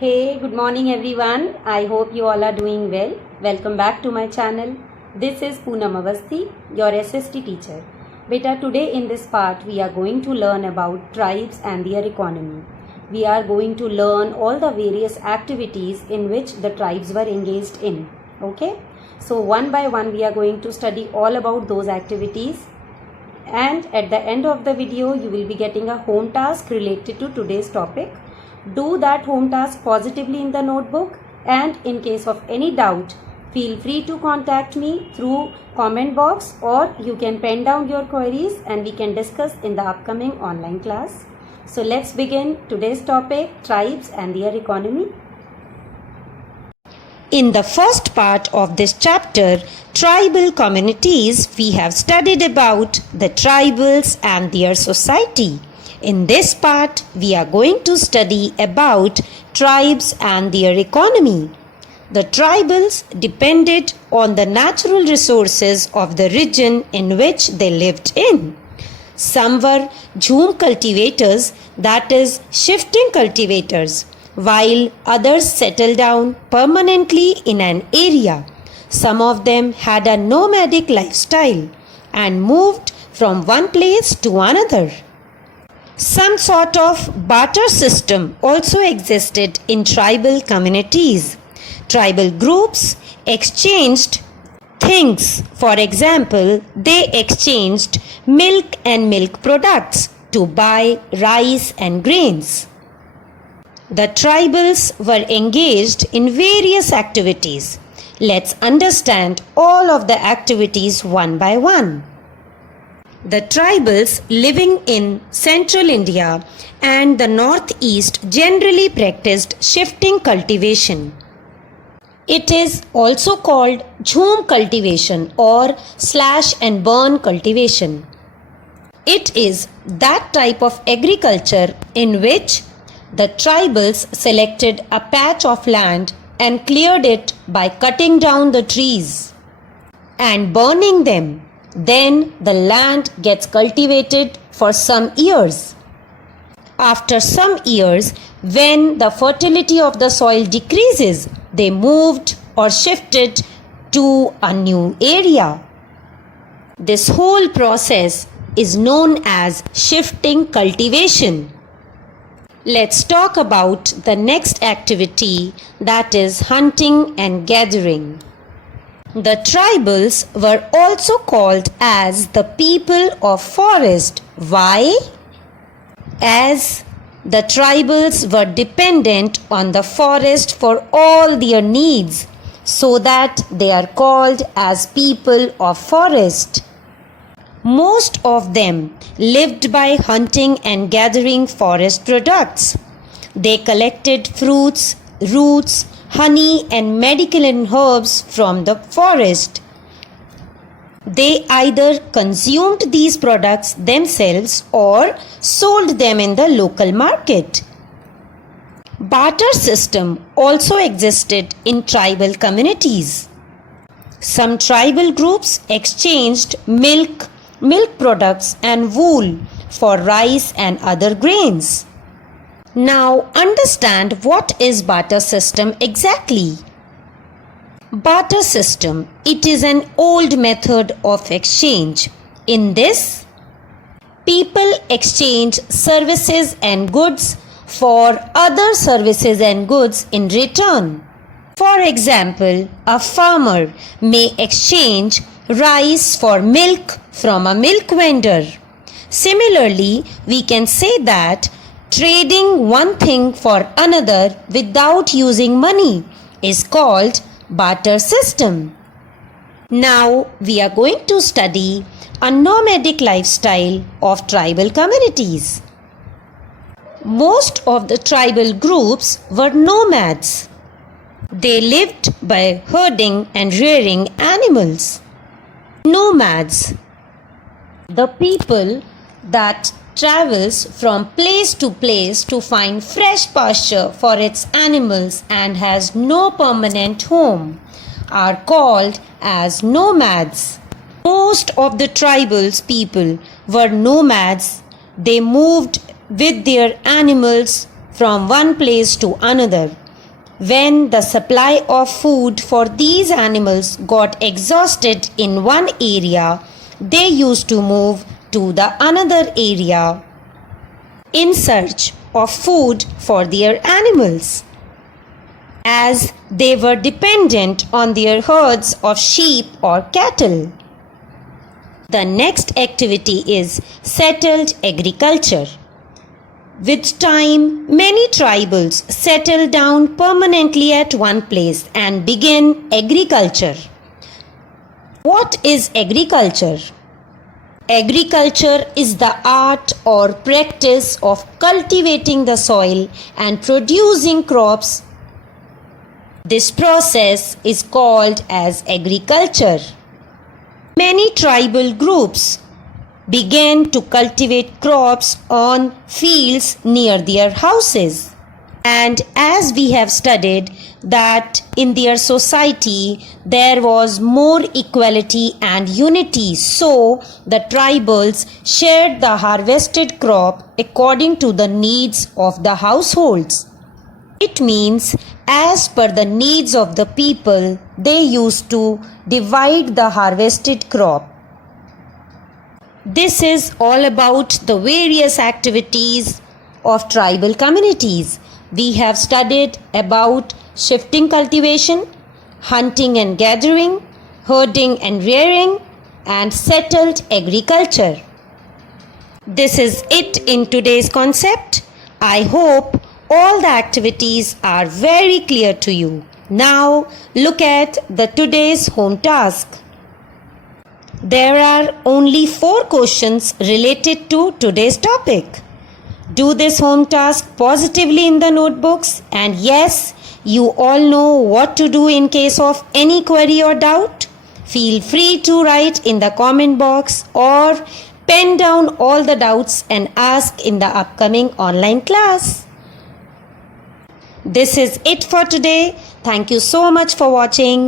Hey, good morning everyone. I hope you all are doing well. Welcome back to my channel. This is Poonam Avasthi, your SST teacher. Beta, today in this part we are going to learn about tribes and their economy. We are going to learn all the various activities in which the tribes were engaged in. Okay? So one by one we are going to study all about those activities. And at the end of the video you will be getting a home task related to today's topic. Do that home task positively in the notebook, and in case of any doubt feel free to contact me through comment box, or you can pen down your queries and we can discuss in the upcoming online class. So let's begin today's topic, tribes and their economy. In the first part of this chapter, tribal communities, we have studied about the tribals and their society. In this part, we are going to study about tribes and their economy. The tribals depended on the natural resources of the region in which they lived in. Some were jhum cultivators, that is, shifting cultivators, while others settled down permanently in an area. Some of them had a nomadic lifestyle and moved from one place to another. Some sort of barter system also existed in tribal communities. Tribal groups exchanged things. For example, they exchanged milk and milk products to buy rice and grains. The tribals were engaged in various activities. Let's understand all of the activities one by one. The tribals living in central India and the northeast generally practiced shifting cultivation. It is also called jhum cultivation or slash and burn cultivation. It is that type of agriculture in which the tribals selected a patch of land and cleared it by cutting down the trees and burning them. Then the land gets cultivated for some years. After some years, when the fertility of the soil decreases, they moved or shifted to a new area. This whole process is known as shifting cultivation. Let's talk about the next activity, that is hunting and gathering. The tribals were also called as the people of forest. Why? As the tribals were dependent on the forest for all their needs, so that they are called as people of forest. Most of them lived by hunting and gathering forest products. They collected fruits, roots, honey and medical herbs from the forest. They either consumed these products themselves or sold them in the local market. Barter system also existed in tribal communities. Some tribal groups exchanged milk products and wool for rice and other grains. Now understand what is barter system exactly. Barter system, it is an old method of exchange. In this, people exchange services and goods for other services and goods in return. For example, a farmer may exchange rice for milk from a milk vendor. Similarly, we can say that trading one thing for another without using money is called barter system. Now we are going to study a nomadic lifestyle of tribal communities. Most of the tribal groups were nomads. They lived by herding and rearing animals. Nomads, the people that travels from place to find fresh pasture for its animals and has no permanent home, are called as nomads. Most of the tribals people were nomads. They moved with their animals from one place to another. When the supply of food for these animals got exhausted in one area, they used to move to the another area in search of food for their animals, as they were dependent on their herds of sheep or cattle. The next activity is settled agriculture. With time, many tribals settled down permanently at one place and began agriculture. What is agriculture? Agriculture is the art or practice of cultivating the soil and producing crops. This process is called as agriculture. Many tribal groups began to cultivate crops on fields near their houses. And as we have studied that in their society there was more equality and unity, so the tribals shared the harvested crop according to the needs of the households. It means as per the needs of the people, they used to divide the harvested crop. This is all about the various activities of tribal communities. We have studied about shifting cultivation, hunting and gathering, herding and rearing, and settled agriculture. This is it in today's concept. I hope all the activities are very clear to you. Now look at the today's home task. There are only 4 questions related to today's topic. Do this home task positively in the notebooks, and yes, you all know what to do in case of any query or doubt. Feel free to write in the comment box or pen down all the doubts and ask in the upcoming online class. This is it for today. Thank you so much for watching.